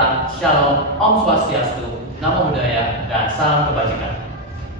sejahtera, Shalom, Om Swastiastu, Namo Buddhaya, dan salam kebajikan.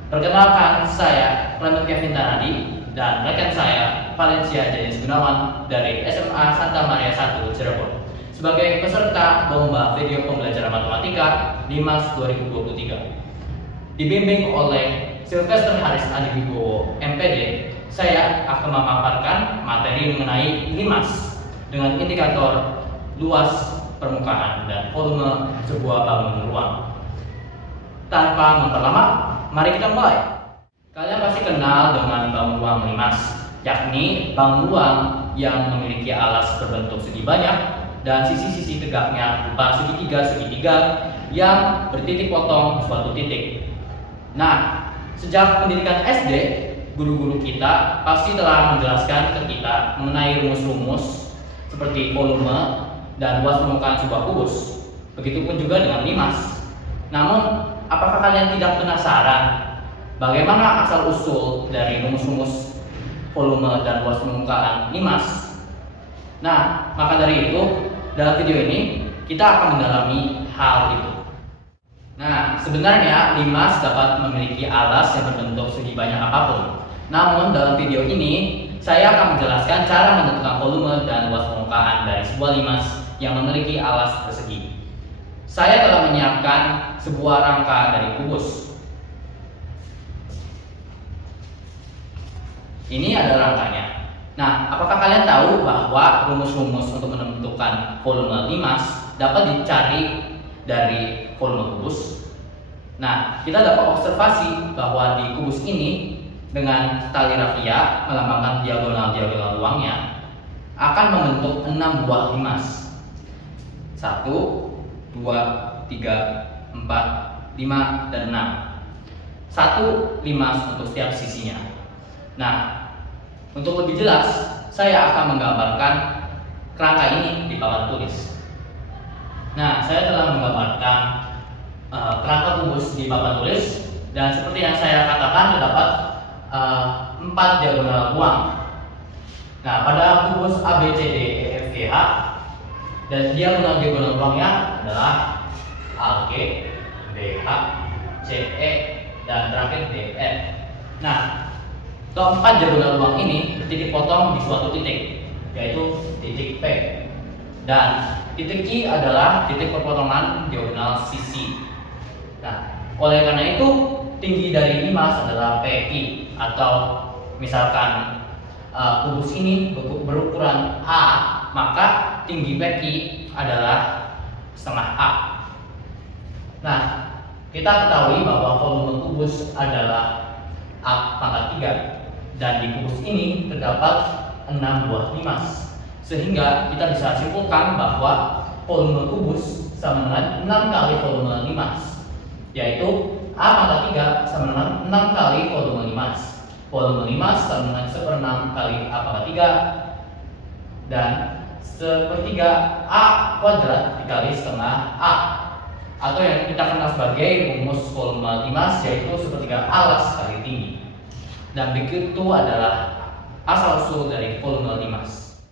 Perkenalkan, saya Clement Kevin Tanadi dan rekan saya Valencia Jenis Gunawan dari SMA Santa Maria 1 Cirebon sebagai peserta lomba video pembelajaran matematika LIMAS 2023. Dibimbing oleh Sylvester Haris Adi Wibowo, MPD, saya akan memaparkan materi mengenai LIMAS dengan indikator luas permukaan dan volume sebuah bangunan ruang. Tanpa memperlama, mari kita mulai. Kalian pasti kenal dengan bangun ruang LIMAS, yakni bangun ruang yang memiliki alas berbentuk segi banyak dan sisi-sisi tegaknya berupa segitiga-segitiga yang bertitik potong suatu titik. Nah, sejak pendidikan SD, guru-guru kita pasti telah menjelaskan ke kita mengenai rumus-rumus seperti volume dan luas permukaan sebuah kubus. Begitupun juga dengan LIMAS. Namun, apakah kalian tidak penasaran bagaimana asal-usul dari rumus-rumus volume dan luas permukaan LIMAS? Nah, maka dari itu, dalam video ini kita akan mendalami hal itu. Nah, sebenarnya LIMAS dapat memiliki alas yang berbentuk segi banyak apapun. Namun, dalam video ini saya akan menjelaskan cara menentukan volume dan luas permukaan dari sebuah LIMAS yang memiliki alas persegi. Saya telah menyiapkan sebuah rangka dari kubus. Ini adalah rangkanya. Nah, apakah kalian tahu bahwa rumus-rumus untuk menentukan volume LIMAS dapat dicari dari volume kubus? Nah, kita dapat observasi bahwa di kubus ini dengan tali rafia melambangkan diagonal-diagonal ruangnya akan membentuk 6 buah LIMAS. 1, 2, 3, 4, 5, dan 6. 1 LIMAS untuk setiap sisinya. Nah, untuk lebih jelas, saya akan menggambarkan kerangka ini di papan tulis. Nah, saya telah menggambarkan kerangka kubus di papan tulis, dan seperti yang saya katakan terdapat 4 diagonal ruang. Nah, pada kubus ABCDEFGH dan diagonal ruangnya adalah AG, BH, CE, dan terakhir DF. Nah, keempat diagonal ruang ini bertitik potong di suatu titik, yaitu titik P. Dan titik Q adalah titik perpotongan diagonal sisi. Nah, oleh karena itu tinggi dari LIMAS adalah PQ, atau misalkan kubus ini berukuran A, maka tinggi PQ adalah setengah A. Nah, kita ketahui bahwa volume kubus adalah A pangkat 3, dan di kubus ini terdapat 6 buah LIMAS, sehingga kita bisa simpulkan bahwa volume kubus sama dengan 6 kali volume LIMAS, yaitu A pangkat 3 sama dengan 6 kali volume LIMAS. Volume LIMAS sama dengan 1/6 kali A pangkat 3 dan 1/3 A kuadrat dikali setengah A, atau yang kita kenal sebagai rumus volume LIMAS, yaitu 1/3 alas kali tinggi. Dan begitu adalah asal-usul dari volume LIMAS.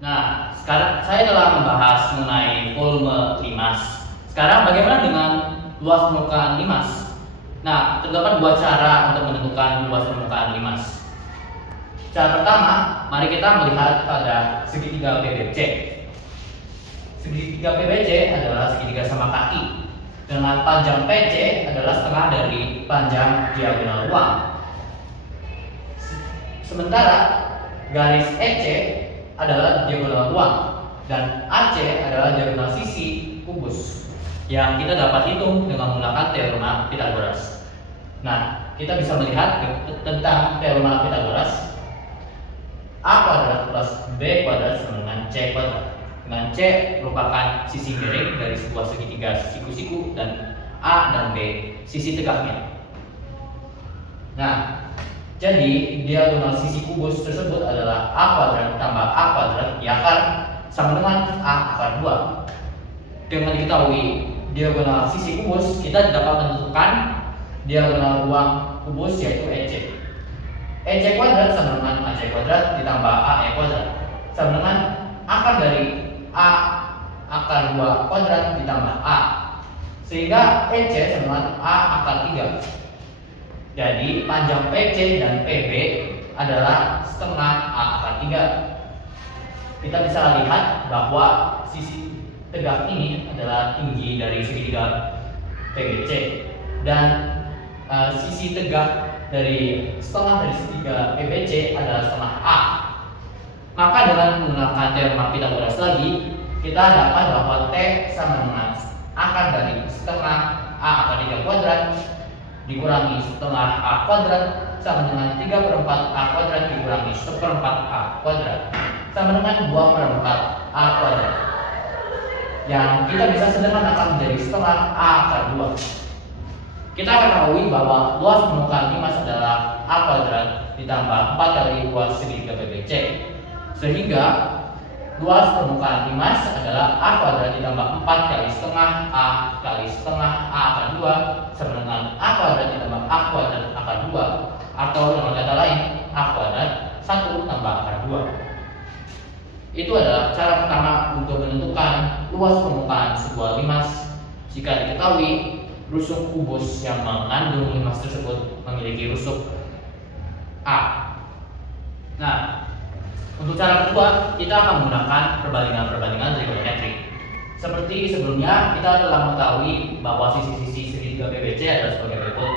Nah, sekarang saya telah membahas mengenai volume LIMAS. Sekarang bagaimana dengan luas permukaan LIMAS? Nah, terdapat 2 cara untuk menentukan luas permukaan LIMAS. Cara pertama, mari kita melihat pada segitiga PBC. Segitiga PBC adalah segitiga sama kaki, dengan panjang PC adalah setengah dari panjang diagonal ruang. Sementara garis EC adalah diagonal ruang dan AC adalah diagonal sisi kubus yang kita dapat hitung dengan menggunakan teorema Pythagoras. Nah, kita bisa melihat tentang teorema Pythagoras. A kuadrat plus B kuadrat sama dengan C kuadrat, dengan C merupakan sisi miring dari sebuah segitiga siku-siku dan A dan B sisi tegaknya. Nah, jadi diagonal sisi kubus tersebut adalah A kuadrat tambah A kuadrat diakar sama dengan A akar 2. Dengan diketahui diagonal sisi kubus, kita dapat menentukan diagonal ruang kubus, yaitu EC. EC kuadrat sama dengan AC kuadrat ditambah AE kuadrat sama dengan akar dari A akar 2 kuadrat ditambah A. Sehingga PC sama dengan A akar 3. Jadi panjang PC dan PB adalah setengah A akar 3. Kita bisa lihat bahwa sisi tegak ini adalah tinggi dari segitiga PBC dan sisi tegak dari setengah dari segitiga PBC adalah setengah A. Maka dengan menggunakan teorema Pythagoras lagi, kita dapat bahwa T sama dengan akar dari setengah A akar 3 kuadrat dikurangi setengah A kuadrat sama dengan 3/4 A kuadrat dikurangi 1/4 A kuadrat sama dengan 2/4 A kuadrat, yang kita bisa sederhanakan menjadi setengah A akar 2. Kita ketahui bahwa luas permukaan limas adalah A kuadrat ditambah 4 kali luas segitiga PBC, sehingga luas permukaan limas adalah A kuadrat ditambah 4 kali setengah A kali setengah A akar 2 sama dengan A kuadrat ditambah A kuadrat akar 2, atau dengan kata lain A kuadrat 1 tambah akar 2. Itu adalah cara pertama untuk menentukan luas permukaan sebuah limas jika diketahui rusuk kubus yang mengandung limas tersebut memiliki rusuk A. Nah, untuk cara kedua, kita akan menggunakan perbandingan trigonometri. Seperti sebelumnya, kita telah mengetahui bahwa sisi-sisi segitiga PBC adalah sebagai berikut.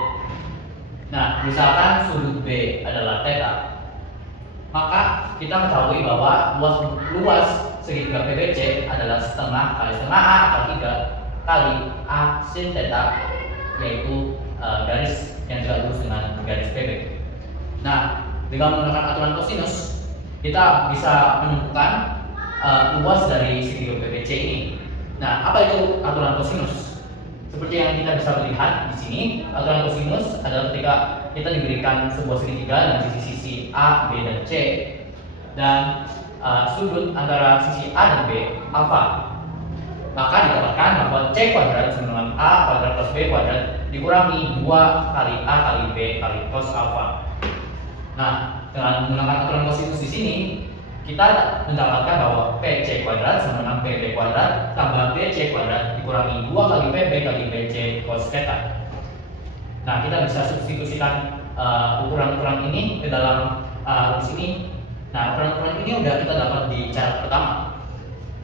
Nah, misalkan sudut B adalah theta, maka kita ketahui bahwa luas segitiga PBC adalah setengah kali setengah A akar 3 kali A sin theta, yaitu garis yang juga lurus dengan garis PB. Nah, dengan menggunakan aturan kosinus, kita bisa menentukan luas dari segitiga PBC ini. Nah, apa itu aturan kosinus? Seperti yang kita bisa melihat di sini, aturan kosinus adalah ketika kita diberikan sebuah segitiga dengan sisi-sisi A, B, dan C, dan sudut antara sisi A dan B alfa, maka didapatkan bahwa C kuadrat sama dengan A kuadrat plus B kuadrat dikurangi 2 kali A kali B kali cos alfa. Nah, dengan menggunakan aturan kosinus di sini, kita mendapatkan bahwa PC kuadrat sama dengan PB kuadrat tambah BC kuadrat dikurangi 2 kali PB kali BC cos theta. Nah, kita bisa substitusikan ukuran-ukuran ini ke dalam rumus ini. Nah, ukuran-ukuran ini udah kita dapat di cara pertama.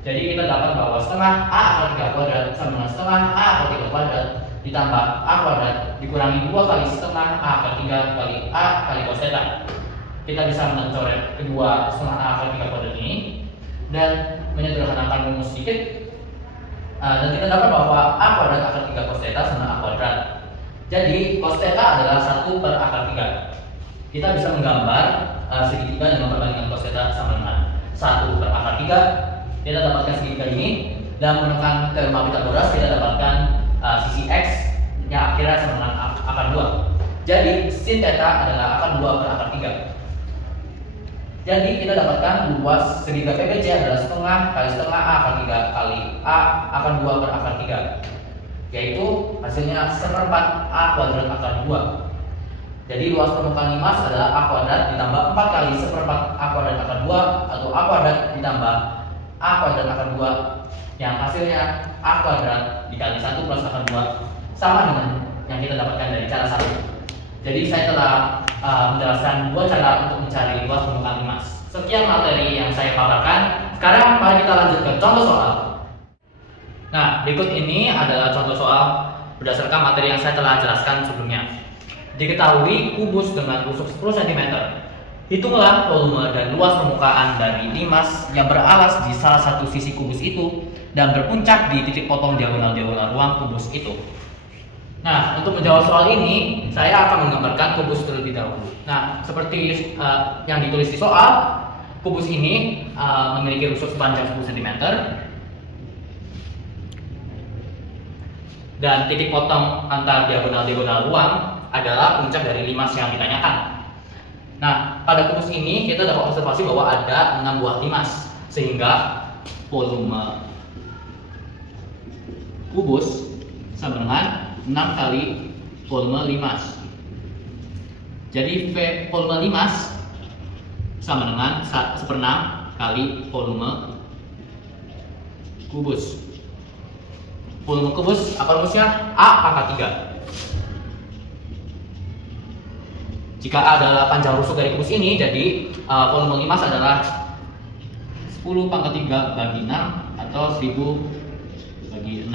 Jadi kita dapat bahwa setengah A akar 3 kuadrat sama dengan setengah A akar 3 kuadrat ditambah A kuadrat dikurangi 2 kali setengah A akar 3 kali A kali cos theta. Kita bisa mencoret kedua setengah A akar 3 kuadrat ini dan menyederhanakan rumus sedikit, dan kita dapat bahwa A kuadrat akar 3 cos theta sama A kuadrat. Jadi cos theta adalah 1 per akar 3. Kita bisa menggambar segitiga dengan perbandingan cos theta sama dengan 1 per akar 3. Kita dapatkan segitiga ini dan menggunakan teorema Pythagoras kita dapatkan sisi X yang akhirnya sama dengan akar 2. Jadi sin theta adalah akar 2 per akar 3. Jadi kita dapatkan luas segitiga PBC adalah setengah kali setengah A akar 3 kali A akar 2 per akar 3, yaitu hasilnya 1/4 A kuadrat akar 2. Jadi luas permukaan limas adalah A kuadrat ditambah 4 kali 1/4 A kuadrat akar 2 atau A kuadrat ditambah A kuadrat akar 2, yang hasilnya A kuadrat dikali 1 plus akar 2 sama dengan yang kita dapatkan dari cara 1. Jadi saya telah menjelaskan dua cara untuk mencari luas permukaan limas. Sekian materi yang saya paparkan. Sekarang mari kita lanjut ke contoh soal. Nah, berikut ini adalah contoh soal berdasarkan materi yang saya telah jelaskan sebelumnya. Diketahui kubus dengan rusuk 10 cm. Hitunglah volume dan luas permukaan dari limas yang beralas di salah satu sisi kubus itu dan berpuncak di titik potong diagonal-diagonal ruang kubus itu. Nah, untuk menjawab soal ini, saya akan menggambarkan kubus terlebih dahulu. Nah, seperti yang ditulis di soal, kubus ini memiliki rusuk sepanjang 10 cm dan titik potong antar diagonal-diagonal ruang adalah puncak dari limas yang ditanyakan. Nah, pada kubus ini kita dapat observasi bahwa ada 6 buah limas, sehingga volume kubus sama dengan 6 kali volume limas. Jadi volume limas sama dengan 1/6 kali volume kubus. volume kubus, apa rumusnya? A pangkat 3. Jika A adalah panjang rusuk dari kubus ini, jadi volume limas adalah 10 pangkat 3 bagi 6 atau 1000 bagi 6,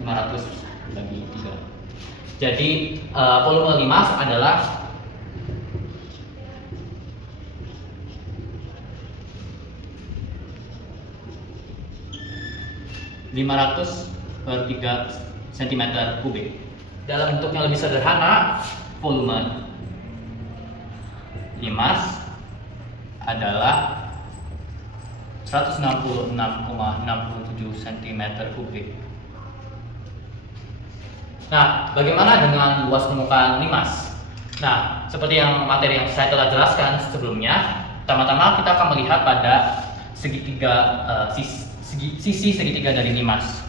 500 bagi 3. Jadi volume limas adalah 500 per 3 cm kubik. Dalam bentuk yang lebih sederhana, volume limas adalah 166,67 cm kubik. Nah, bagaimana dengan luas permukaan limas? Nah, seperti materi yang saya telah jelaskan sebelumnya, pertama-tama kita akan melihat pada segitiga sisi segitiga dari limas.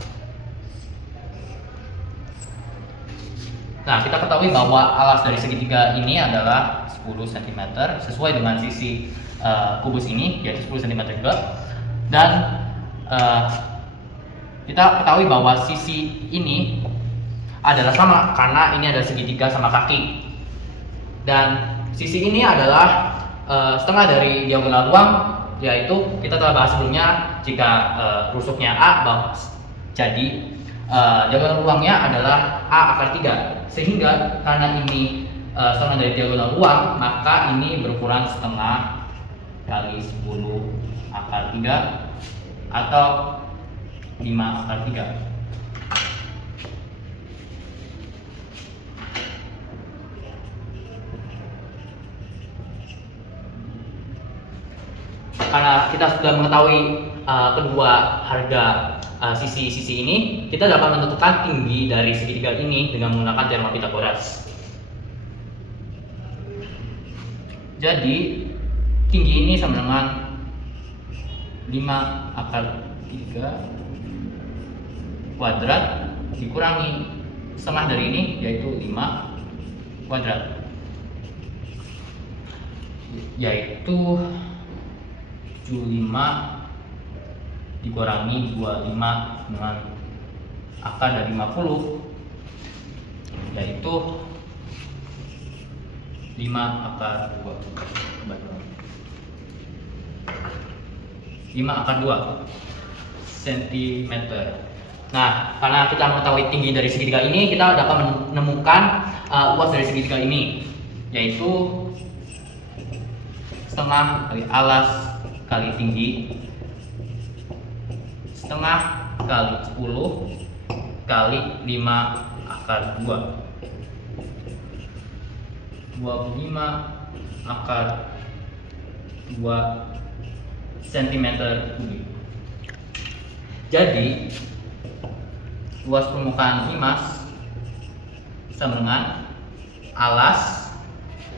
Nah, kita ketahui bahwa alas dari segitiga ini adalah 10 cm sesuai dengan sisi kubus ini, yaitu 10 cm juga. Dan kita ketahui bahwa sisi ini adalah sama karena ini adalah segitiga sama kaki. Dan sisi ini adalah setengah dari diagonal ruang, yaitu kita telah bahas sebelumnya jika rusuknya A, jadi diagonal ruangnya adalah A akar 3. Sehingga karena ini setengah dari diagonal ruang, maka ini berukuran setengah kali 10 akar 3 atau 5 akar 3. Karena kita sudah mengetahui kedua harga sisi-sisi ini, kita dapat menentukan tinggi dari segitiga ini dengan menggunakan teorema Pythagoras. Jadi tinggi ini sama dengan 5 akar 3 kuadrat dikurangi setengah dari ini, yaitu 5 kuadrat, yaitu 75 dikurangi 25 dengan akar dari 50, yaitu 5 akar 2 cm. Nah, karena kita mengetahui tinggi dari segitiga ini, kita dapat menemukan luas dari segitiga ini, yaitu setengah kali alas kali tinggi, setengah kali 10 kali 5 akar 2, 25 akar 2 cm kubik. Jadi luas permukaan limas sama dengan alas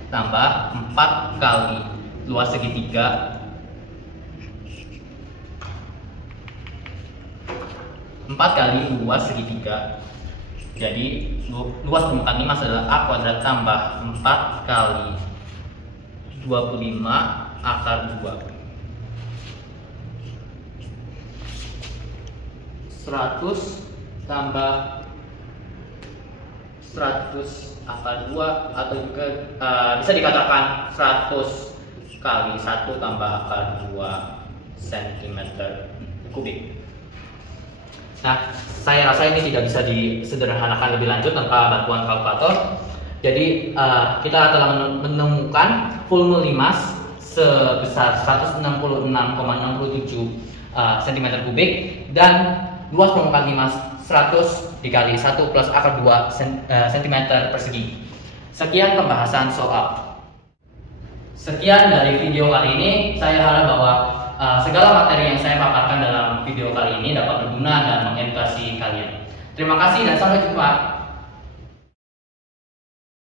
tambah 4 kali luas segitiga 4 kali luas segitiga. Jadi luas permukaan limas adalah A kuadrat tambah 4 kali 25 akar 2. 100 tambah 100 akar 2, atau juga bisa dikatakan 100 kali 1 tambah akar 2 cm kubik. Nah, saya rasa ini tidak bisa disederhanakan lebih lanjut tanpa bantuan kalkulator. Jadi kita telah menemukan volume limas sebesar 166,67 cm kubik dan luas permukaan limas 100 dikali 1 plus akar 2 cm persegi. Sekian pembahasan soal. Sekian dari video kali ini. Saya harap bahwa segala materi yang saya paparkan dalam video kali ini dapat berguna dan mengedukasi kalian. Terima kasih dan sampai jumpa.